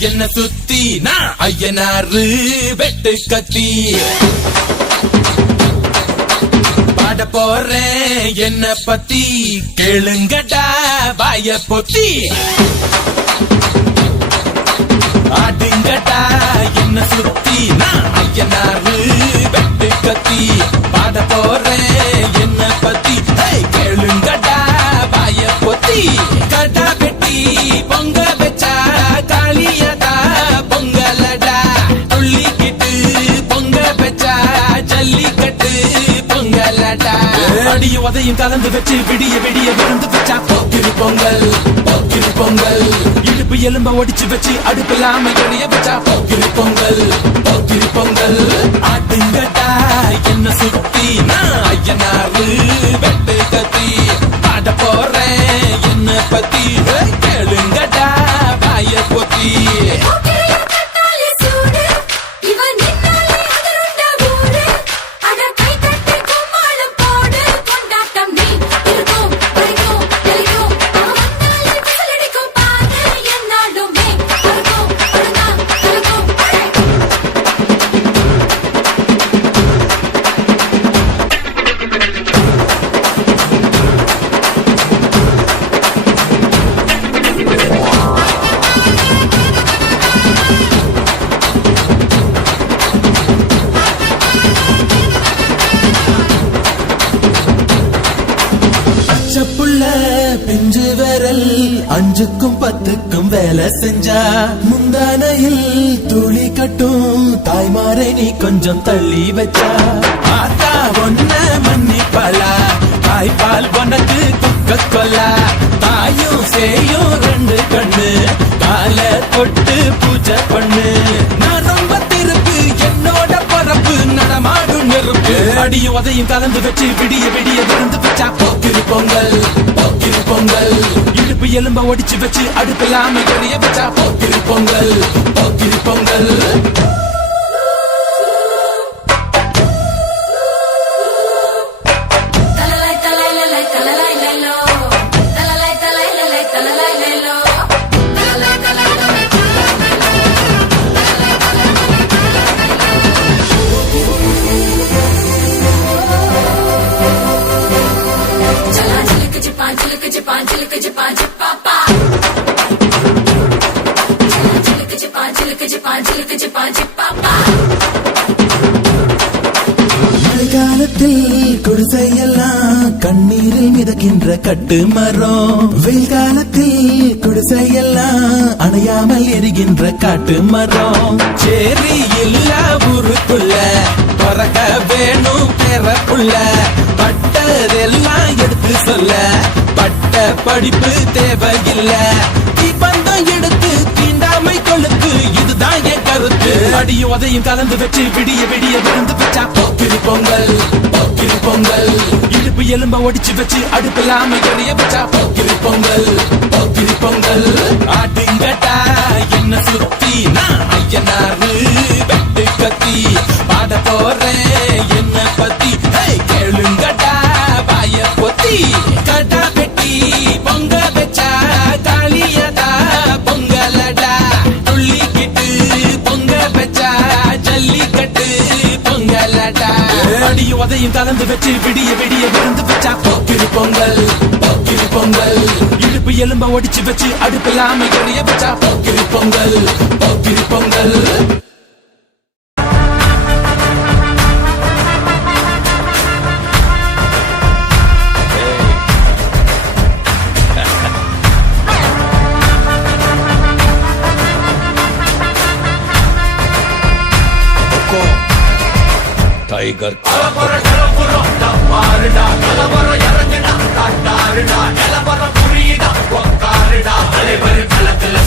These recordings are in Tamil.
என்ன சுத்தி நான் ஐயனாரு வெட்டு கத்தி பாட போறேன் என்ன பத்தி கேளுங்கடா வாய பொத்தி ஆடுங்கடா என்ன சுத்தி நான் ஐயனாரு வெட்டு கத்தி பாட போறேன் என்ன பத்தி கேளுங்கடா வாய பொத்தி கடா வெட்டி பொங்க வச்சா காளியடா பொங்கலடா துள்ளிக்கிட்டு பொங்க வச்சா ஜல்லிக்கட்டு பொங்கலடா அடிய உதையும் கலந்து வச்சு விடிய விடிய விழுந்து வச்சா போக்கிரி பொங்கல் போக்கிரி பொங்கல் இடுப்பு எலும்ப ஒடிச்சு வச்சு அடுப்பில்லாம எடைய வச்சா போக்கிரி பொங்கல் போக்கிரி பொங்கல் ஆட்டுங்கடா என்ன சுத்தி நான் ஐயனாரு வெட்டு கத்தி பாட போறேன் என்ன பத்தி கேளுங்கடா வாய பொத்தி பிஞ்சு விரல் அஞ்சுக்கும் பத்துக்கும் வேலை செஞ்சா முந்தானையில் துளி கட்டும் தாய்மாரை நீ கொஞ்சம் தள்ளி வச்சா ஆத்தா ஒன்ன மன்னிப்பலா தாய்ப்பால் உனக்கு துக்க கொல்லா தாயும் சேயும் ரெண்டு கண்ணு கால தொட்டு பூஜை பண்ணு நான் ரொம்ப திருப்பு என்னோட பரப்பு நடமாடும் நெருப்பு அடியும் உதையும் கலந்து வச்சு விடிய விடிய விழுந்து வச்சா போக்கிரி பொங்கல் போக்கிரி பொங்கல் இடுப்பு எலும்ப ஒடிச்சு வச்சு அடுப்பில்லாம எடைய வச்சா போக்கிரி பொங்கல் போக்கிரி பொங்கல் மழைக்காலத்தில் குடிசையெல்லாம் கண்ணீரில் மிதக்கின்ற கட்டு மரம் வெயில் காலத்தில் குடிசையெல்லாம் அணையாமல் எரிகின்ற காட்டு மரம் சேரி இல்ல ஊருக்குள்ள பறக்க வேணும் பிறப்புள்ள பட்டதெல்லாம் எடுத்து சொல்ல பட்ட படிப்பு தேவையில்ல பந்தம் எடுத்து தீண்டாமை கொழுத்து இதுதான் என் கருத்து அடியும் உதையும் கலந்து வச்சு விடிய விடிய விழுந்து வச்சா போக்கிரி பொங்கல் போக்கிரி பொங்கல் இடுப்பு எலும்ப ஒடிச்சு வச்சு அடுப்பில்லாம எடைய வச்சா போக்கிரி பொங்கல் போக்கிரி பொங்கல் ஆட்டுங்கடா என்ன சுத்தி நான் ஐயனாரு வெட்டு கத்தி பாட போறேன் என்ன பத்தி கேளுங்கடா வாய பொத்தி கடா வெட்டி பொங்க வச்சா காளியடா பொங்கலடா துள்ளிக்கிட்டு பொங்க வச்சா ஜல்லிக்கட்டு பொங்கலடா அடியும் உதையும் கலந்து வச்சு விடிய விடிய விழுந்து வச்சா போக்கிரி பொங்கல் போக்கிரி பொங்கல் இடுப்பு எலும்ப ஒடிச்சு வச்சு அடுப்பில்லாம எடைய வச்சா Pokkiri Pongal Pokkiri Pongal tiger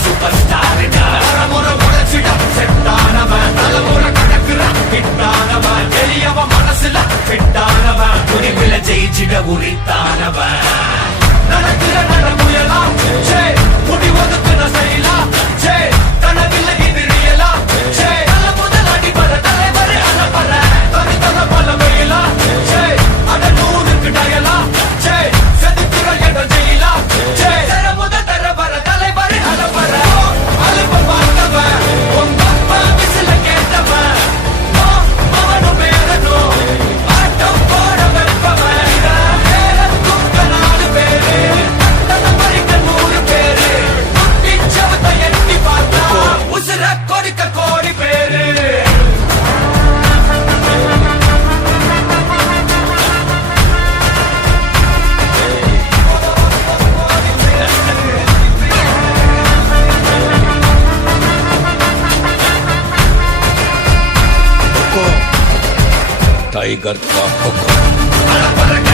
super star tiger का हुक्म